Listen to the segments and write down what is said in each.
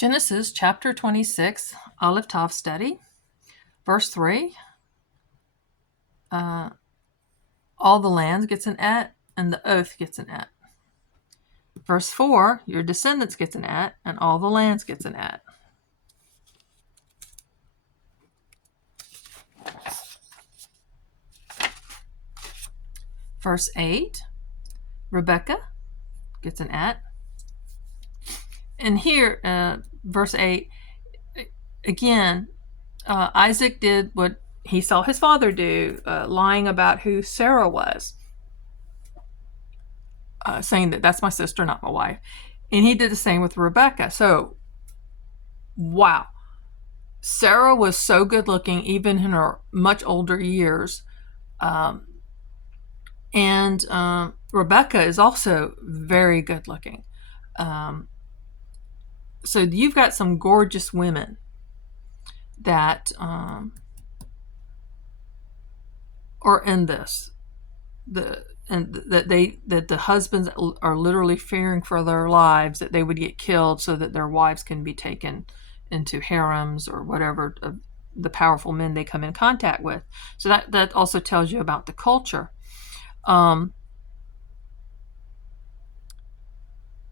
Genesis chapter 26, Aleph Tav study, verse 3. All the land gets an et, and the oath gets an et. Verse 4, your descendants gets an et, and all the lands gets an et. Verse 8, Rebecca gets an et. And here, verse 8, again, Isaac did what he saw his father do, lying about who Sarah was, saying that that's my sister, not my wife. And he did the same with Rebecca. So, wow. Sarah was so good looking, even in her much older years. And Rebecca is also very good looking. So you've got some gorgeous women that are in this. That the husbands are literally fearing for their lives, that they would get killed so that their wives can be taken into harems or whatever of the powerful men they come in contact with. So that also tells you about the culture.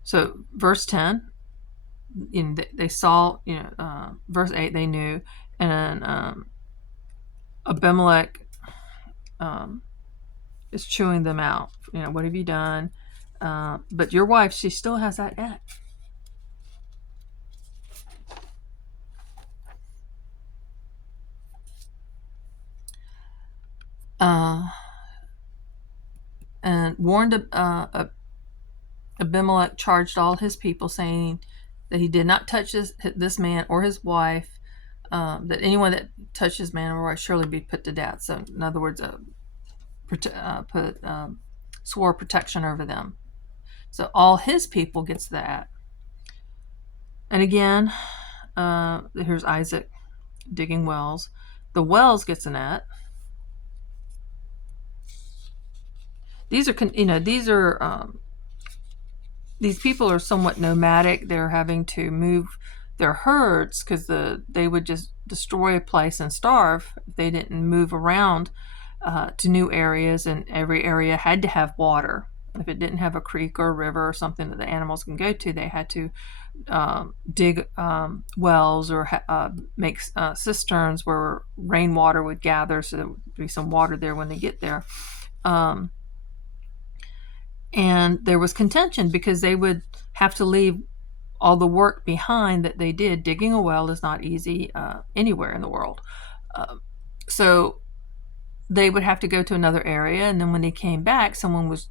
So verse 10, they saw, verse 8, they knew, and Abimelech is chewing them out. What have you done? But your wife, she still has that et. And warned Abimelech, charged all his people, saying that he did not touch this man or his wife, that anyone that touched his man or wife surely be put to death. So in other words, swore protection over them. So all his people gets that. And again, here's Isaac digging wells. The wells gets an et. These people are somewhat nomadic. They're having to move their herds because they would just destroy a place and starve if they didn't move around to new areas, and every area had to have water. If it didn't have a creek or a river or something that the animals can go to, they had to dig wells or make cisterns where rainwater would gather, so there would be some water there when they get there. And there was contention because they would have to leave all the work behind that they did. Digging a well is not easy anywhere in the world. So they would have to go to another area, and then when they came back, someone was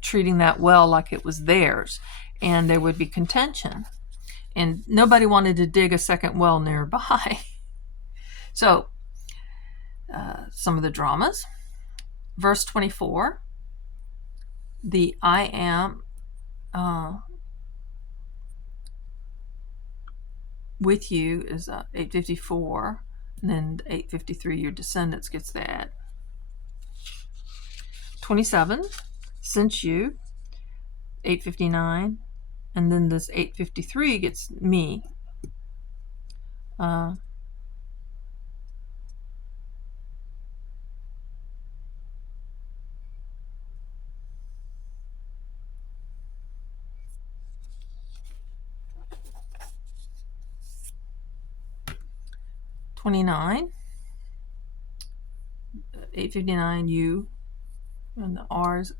treating that well like it was theirs, and there would be contention. And nobody wanted to dig a second well nearby. So, some of the dramas. Verse 24, the I am with you is 854, and then 853, your descendants gets that. 27, since you, 859, and then this 853 gets me. $29, 859, you, and the R's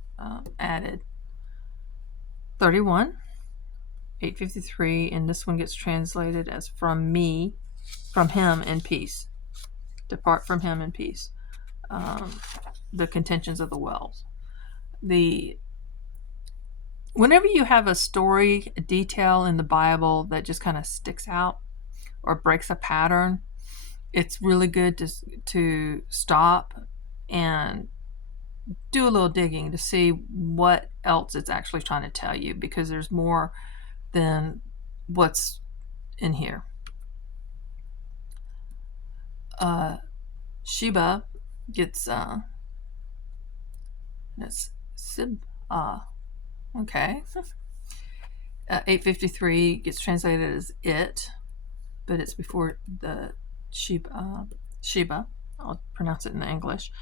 added. 31, 853, and this one gets translated as from me, from him in peace. Depart from him in peace. The contentions of the wells. Whenever you have a story, a detail in the Bible that just kind of sticks out or breaks a pattern, it's really good to stop and do a little digging to see what else it's actually trying to tell you, because there's more than what's in here. Sheba gets that's Sib. Okay. 853 gets translated as it, but it's before the Sheba. I'll pronounce it in English.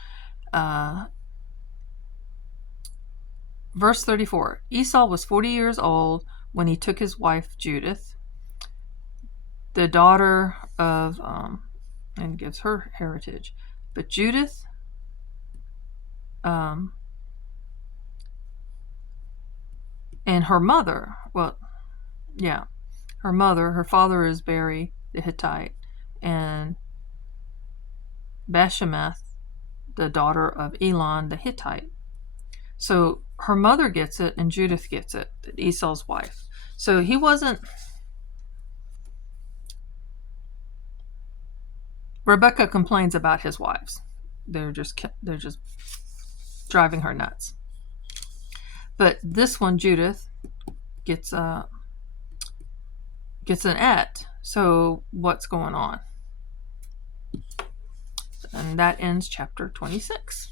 Verse 34, Esau was 40 years old when he took his wife Judith, the daughter of, and gives her heritage. But Judith, and her mother, her father is Beri the Hittite, and Bashemath, the daughter of Elon the Hittite. So her mother gets it and Judith gets it, Esau's wife. So he wasn't... Rebecca complains about his wives. They're just driving her nuts. But this one, Judith, gets an et. So what's going on? And that ends chapter 26.